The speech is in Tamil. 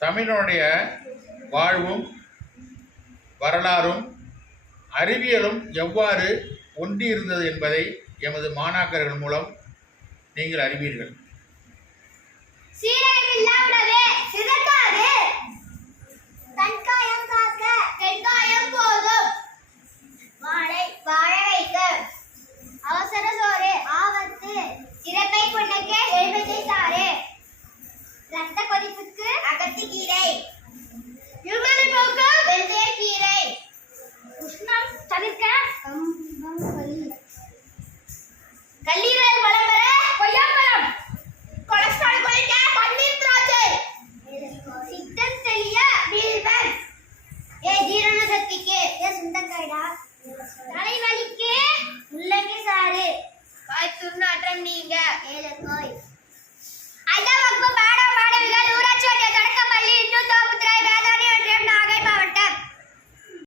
தமிழனுடைய வாழ்வும் வரலாறும் அறிவியலும் எவ்வாறு ஒன்றி இருந்தது என்பதை எமது மாணாக்கர்கள் மூலம் நீங்கள் அறிவீர்கள்.